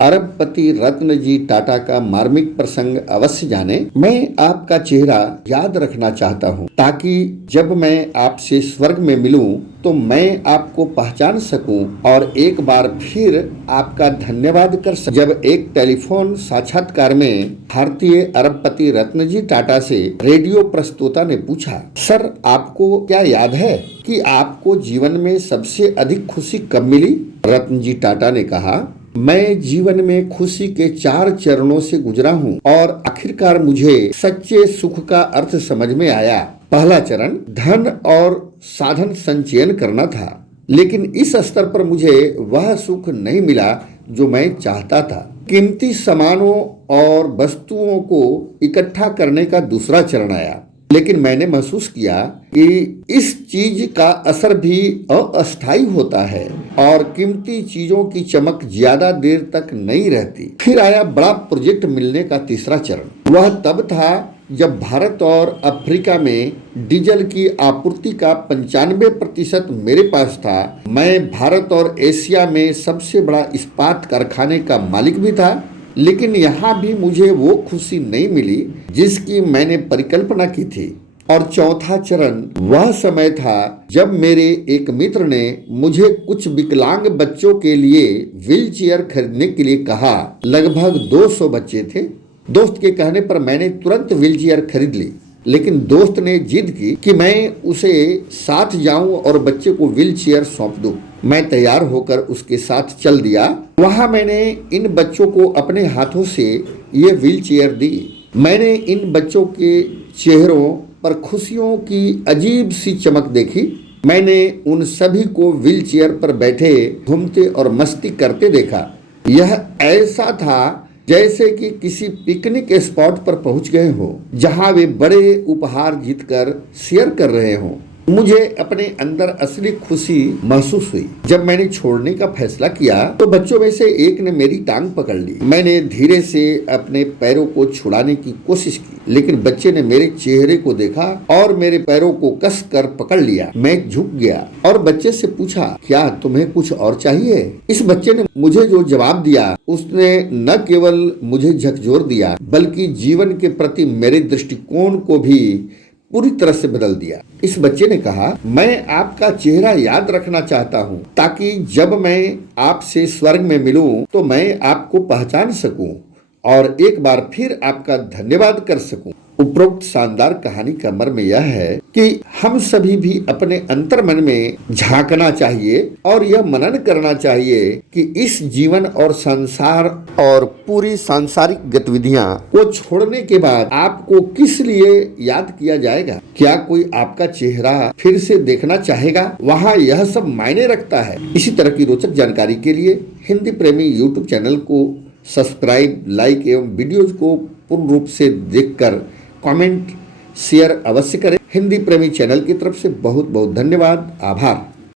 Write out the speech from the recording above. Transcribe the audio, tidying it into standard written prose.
अरबपति रत्न जी टाटा का मार्मिक प्रसंग अवश्य जाने। मैं आपका चेहरा याद रखना चाहता हूँ ताकि जब मैं आपसे स्वर्ग में मिलूं तो मैं आपको पहचान सकूं और एक बार फिर आपका धन्यवाद कर सकूं। जब एक टेलीफोन साक्षात्कार में भारतीय अरबपति रत्न जी टाटा से रेडियो प्रस्तोता ने पूछा, सर आपको क्या याद है कि आपको जीवन में सबसे अधिक खुशी कब मिली? रत्न जी टाटा ने कहा, मैं जीवन में खुशी के 4 चरणों से गुजरा हूँ और आखिरकार मुझे सच्चे सुख का अर्थ समझ में आया। पहला चरण धन और साधन संचयन करना था, लेकिन इस स्तर पर मुझे वह सुख नहीं मिला जो मैं चाहता था। कीमती सामानों और वस्तुओं को इकट्ठा करने का दूसरा चरण आया, लेकिन मैंने महसूस किया कि इस चीज का असर भी अस्थायी होता है और कीमती चीजों की चमक ज्यादा देर तक नहीं रहती। फिर आया बड़ा प्रोजेक्ट मिलने का तीसरा चरण। वह तब था जब भारत और अफ्रीका में डीजल की आपूर्ति का 95% मेरे पास था। मैं भारत और एशिया में सबसे बड़ा इस्पात कारखाने का मालिक भी था, लेकिन यहाँ भी मुझे वो खुशी नहीं मिली जिसकी मैंने परिकल्पना की थी। और चौथा चरण वह समय था जब मेरे एक मित्र ने मुझे कुछ विकलांग बच्चों के लिए व्हील चेयर खरीदने के लिए कहा। लगभग 200 बच्चे थे। दोस्त के कहने पर मैंने तुरंत व्हील चेयर खरीद ली, लेकिन दोस्त ने जिद की कि मैं उसे साथ जाऊं और बच्चे को व्हील चेयर सौंप दूं। मैं तैयार होकर उसके साथ चल दिया। वहां मैंने इन बच्चों को अपने हाथों से ये व्हील चेयर दी। मैंने इन बच्चों के चेहरों पर खुशियों की अजीब सी चमक देखी। मैंने उन सभी को व्हील चेयर पर बैठे घूमते और मस्ती करते देखा। यह ऐसा था जैसे कि किसी पिकनिक स्पॉट पर पहुंच गए हो जहां वे बड़े उपहार जीतकर शेयर कर रहे हों। मुझे अपने अंदर असली खुशी महसूस हुई। जब मैंने छोड़ने का फैसला किया तो बच्चों में से एक ने मेरी टांग पकड़ ली। मैंने धीरे से अपने पैरों को छुड़ाने की कोशिश की, लेकिन बच्चे ने मेरे चेहरे को देखा और मेरे पैरों को कस कर पकड़ लिया। मैं झुक गया और बच्चे से पूछा, क्या तुम्हें कुछ और चाहिए? इस बच्चे ने मुझे जो जवाब दिया उसने न केवल मुझे झकझोर दिया बल्कि जीवन के प्रति मेरे दृष्टिकोण को भी पूरी तरह से बदल दिया। इस बच्चे ने कहा, मैं आपका चेहरा याद रखना चाहता हूँ ताकि जब मैं आपसे स्वर्ग में मिलूं तो मैं आपको पहचान सकूं और एक बार फिर आपका धन्यवाद कर सकूं। उपरोक्त शानदार कहानी का मर्म यह है कि हम सभी भी अपने अंतर्मन में झांकना चाहिए और यह मनन करना चाहिए कि इस जीवन और संसार और पूरी सांसारिक गतिविधियां को छोड़ने के बाद आपको किस लिए याद किया जाएगा। क्या कोई आपका चेहरा फिर से देखना चाहेगा? वहाँ यह सब मायने रखता है। इसी तरह की रोचक जानकारी के लिए हिंदी प्रेमी यूट्यूब चैनल को सब्सक्राइब, लाइक एवं वीडियोज को पूर्ण रूप से देखकर कमेंट शेयर अवश्य करें। हिंदी प्रेमी चैनल की तरफ से बहुत बहुत धन्यवाद, आभार।